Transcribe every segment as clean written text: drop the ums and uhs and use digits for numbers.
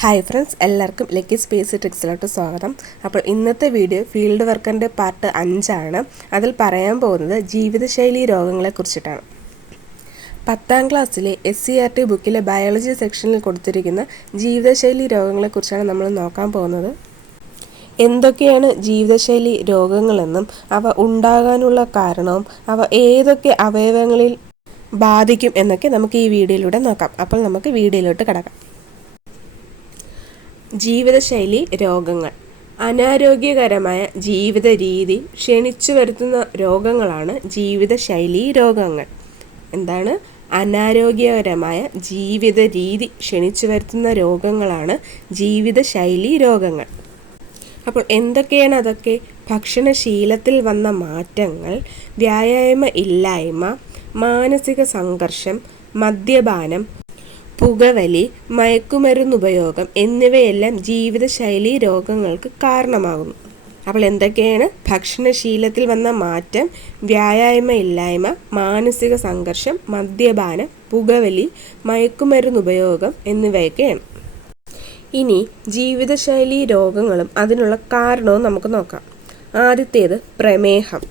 Hi friends, എല്ലാവർക്കും lucky space ട്രിക്സിലോട്ട് സ്വാഗതം. അപ്പോൾ ഇന്നത്തെ വീഡിയോ ഫീൽഡ് വർക്കറിൻ്റെ പാർട്ട് 5 ആണ്. അതിൽ പറയാൻ പോകുന്നത് ജീവിതശൈലി രോഗങ്ങളെക്കുറിച്ചിട്ടാണ്. 10ാം ക്ലാസ്സിലെ SCERT ബുക്കിലെ ബയോളജി സെക്ഷനിൽ കൊടുത്തിരിക്കുന്ന ജീവിതശൈലി രോഗങ്ങളെക്കുറിച്ചാണ് നമ്മൾ നോക്കാൻ പോകുന്നത്. എന്തൊക്കെയാണ് ജീവിതശൈലി രോഗങ്ങളെന്നും അവ ഉണ്ടാകാനുള്ള കാരണവും അവ ഏതൊക്കെ അവയവങ്ങളിൽ ബാധിക്കും എന്നൊക്കെ നമുക്ക് ഈ വീഡിയോയിലൂടെ നോക്കാം. അപ്പോൾ നമുക്ക് വീഡിയോയിലോട്ട് കടക്കാം. ജീവിതശൈലി രോഗങ്ങൾ അനാരോഗ്യകരമായ ജീവിത രീതി ക്ഷണിച്ചു വരുത്തുന്ന രോഗങ്ങളാണ് ജീവിതശൈലി രോഗങ്ങൾ. എന്താണ്? അനാരോഗ്യകരമായ ജീവിത രീതി ക്ഷണിച്ചു വരുത്തുന്ന രോഗങ്ങളാണ് ജീവിതശൈലി രോഗങ്ങൾ. അപ്പോൾ എന്തൊക്കെയാണ് അതൊക്കെ? ഭക്ഷണശീലത്തിൽ വന്ന മാറ്റങ്ങൾ, വ്യായാമ ഇല്ലായ്മ, മാനസിക സംഘർഷം, മദ്യപാനം, പുകവലി, മയക്കുമരുന്നുപയോഗം എന്നിവയെല്ലാം ജീവിതശൈലി രോഗങ്ങൾക്ക് കാരണമാകുന്നു. അപ്പോൾ എന്തൊക്കെയാണ്? ഭക്ഷണശീലത്തിൽ വന്ന മാറ്റം, വ്യായാമ ഇല്ലായ്മ, മാനസിക സംഘർഷം, മദ്യപാനം, പുകവലി, മയക്കുമരുന്നുപയോഗം എന്നിവയൊക്കെയാണ്. ഇനി ജീവിതശൈലി രോഗങ്ങളും അതിനുള്ള കാരണവും നമുക്ക് നോക്കാം. ആദ്യത്തേത് പ്രമേഹം.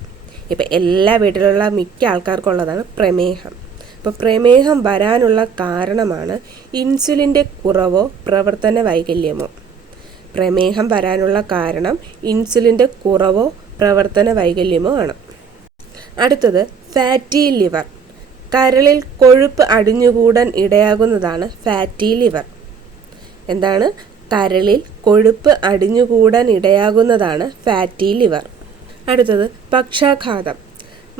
ഇപ്പം എല്ലാ വീട്ടിലുള്ള മിക്ക ആൾക്കാർക്കുള്ളതാണ് പ്രമേഹം. അപ്പോൾ പ്രമേഹം വരാനുള്ള കാരണമാണ് ഇൻസുലിൻ്റെ കുറവോ പ്രവർത്തന വൈകല്യമോ. പ്രമേഹം വരാനുള്ള കാരണം ഇൻസുലിൻ്റെ കുറവോ പ്രവർത്തന വൈകല്യമോ ആണ്. അടുത്തത് ഫാറ്റി ലിവർ. കരളിൽ കൊഴുപ്പ് അടിഞ്ഞുകൂടാൻ ഇടയാകുന്നതാണ് ഫാറ്റി ലിവർ. എന്താണ്? കരളിൽ കൊഴുപ്പ് അടിഞ്ഞുകൂടാൻ ഇടയാകുന്നതാണ് ഫാറ്റി ലിവർ. അടുത്തത് പക്ഷാഘാതം.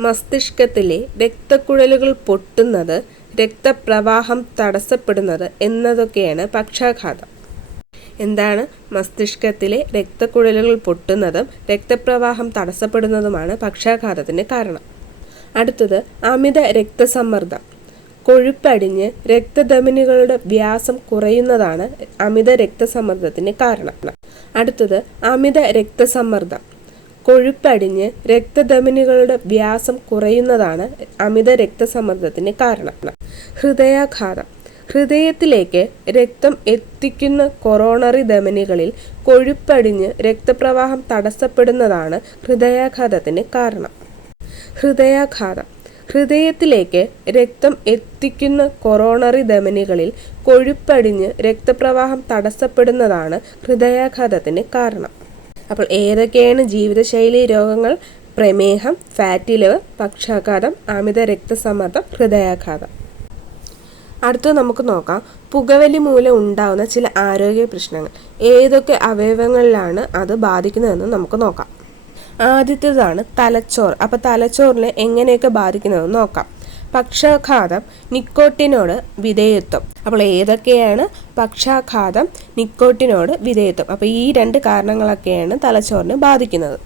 മസ്തിഷ്കത്തിലെ രക്തക്കുഴലുകൾ പൊട്ടുന്നത്, രക്തപ്രവാഹം തടസ്സപ്പെടുന്നത് എന്നതൊക്കെയാണ് പക്ഷാഘാതം. എന്താണ്? മസ്തിഷ്കത്തിലെ രക്തക്കുഴലുകൾ പൊട്ടുന്നതും രക്തപ്രവാഹം തടസ്സപ്പെടുന്നതുമാണ് പക്ഷാഘാതത്തിന് കാരണം. അടുത്തത് അമിത രക്തസമ്മർദ്ദം. കൊഴുപ്പടിഞ്ഞ് രക്തധമനികളുടെ വ്യാസം കുറയുന്നതാണ് അമിത രക്തസമ്മർദ്ദത്തിന് കാരണം. അടുത്തത് അമിത രക്തസമ്മർദ്ദം. കൊഴുപ്പടിഞ്ഞ് രക്തധമനികളുടെ വ്യാസം കുറയുന്നതാണ് അമിത രക്തസമ്മർദ്ദത്തിന് കാരണം. ഹൃദയാഘാതം. ഹൃദയത്തിലേക്ക് രക്തം എത്തിക്കുന്ന കൊറോണറി ധമനികളിൽ കൊഴുപ്പടിഞ്ഞ് രക്തപ്രവാഹം തടസ്സപ്പെടുന്നതാണ് ഹൃദയാഘാതത്തിന് കാരണം. ഹൃദയാഘാതം. ഹൃദയത്തിലേക്ക് രക്തം എത്തിക്കുന്ന കൊറോണറി ധമനികളിൽ കൊഴുപ്പടിഞ്ഞ് രക്തപ്രവാഹം തടസ്സപ്പെടുന്നതാണ് ഹൃദയാഘാതത്തിന് കാരണം. അപ്പോൾ ഏതൊക്കെയാണ് ജീവിതശൈലി രോഗങ്ങൾ? പ്രമേഹം, ഫാറ്റി ലിവർ, പക്ഷാഘാതം, അമിത രക്തസമ്മർദ്ദം, ഹൃദയാഘാതം. അടുത്തത് നമുക്ക് നോക്കാം പുകവലി മൂലം ഉണ്ടാകുന്ന ചില ആരോഗ്യ പ്രശ്നങ്ങൾ. ഏതൊക്കെ അവയവങ്ങളിലാണ് അത് ബാധിക്കുന്നതെന്ന് നമുക്ക് നോക്കാം. ആദ്യത്തേതാണ് തലച്ചോറ്. അപ്പോൾ തലച്ചോറിനെ എങ്ങനെയൊക്കെ ബാധിക്കുന്നതെന്ന് നോക്കാം. പക്ഷാഘാതം, നിക്കോട്ടിനോട് വിധേയത്വം. അപ്പോൾ ഏതൊക്കെയാണ്? പക്ഷാഘാതം, നിക്കോട്ടിനോട് വിധേയത്വം. അപ്പോൾ ഈ 2 കാരണങ്ങളൊക്കെയാണ് തലച്ചോറിനെ ബാധിക്കുന്നത്.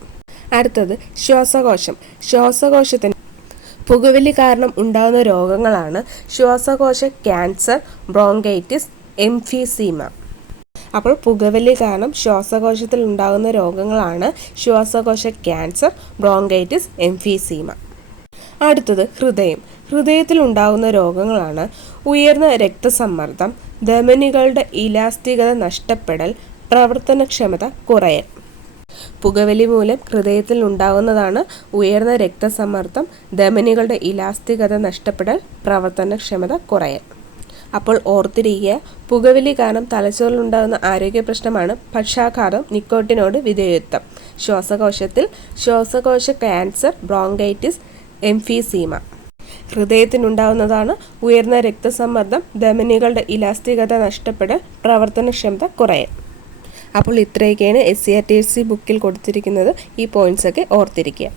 അടുത്തത് ശ്വാസകോശം. ശ്വാസകോശത്തിന് പുകവലി കാരണം ഉണ്ടാകുന്ന രോഗങ്ങളാണ് ശ്വാസകോശ ക്യാൻസർ, ബ്രോങ്കൈറ്റിസ്, എംഫീസീമ. അപ്പോൾ പുകവലി കാരണം ശ്വാസകോശത്തിൽ ഉണ്ടാകുന്ന രോഗങ്ങളാണ് ശ്വാസകോശ ക്യാൻസർ, ബ്രോങ്കൈറ്റിസ്, എംഫീസീമ. അടുത്തത് ഹൃദയം. ഹൃദയത്തിൽ ഉണ്ടാകുന്ന രോഗങ്ങളാണ് ഉയർന്ന രക്തസമ്മർദ്ദം, ധമനികളുടെ ഇലാസ്തികത നഷ്ടപ്പെടൽ, പ്രവർത്തനക്ഷമത കുറയൽ. പുകവലി മൂലം ഹൃദയത്തിൽ ഉണ്ടാകുന്നതാണ് ഉയർന്ന രക്തസമ്മർദ്ദം, ധമനികളുടെ ഇലാസ്തികത നഷ്ടപ്പെടൽ, പ്രവർത്തനക്ഷമത കുറയൽ. അപ്പോൾ ഓർത്തിരിക്കുക, പുകവലി കാരണം തലച്ചോറിലുണ്ടാകുന്ന ആരോഗ്യ പ്രശ്നമാണ് പക്ഷാഘാതം, നിക്കോട്ടിനോട് വിധേയത്വം. ശ്വാസകോശത്തിൽ ശ്വാസകോശ ക്യാൻസർ, ബ്രോങ്കൈറ്റിസ്, എംഫീസീമ. ഹൃദയത്തിനുണ്ടാകുന്നതാണ് ഉയർന്ന രക്തസമ്മർദ്ദം, ധമനികളുടെ ഇലാസ്തികത നഷ്ടപ്പെടൽ, പ്രവർത്തനക്ഷമത കുറയൽ. അപ്പോൾ ഇത്രയൊക്കെയാണ് SCERT ബുക്കിൽ കൊടുത്തിരിക്കുന്നത്. ഈ പോയിന്റ്സൊക്കെ ഓർത്തിരിക്കുക.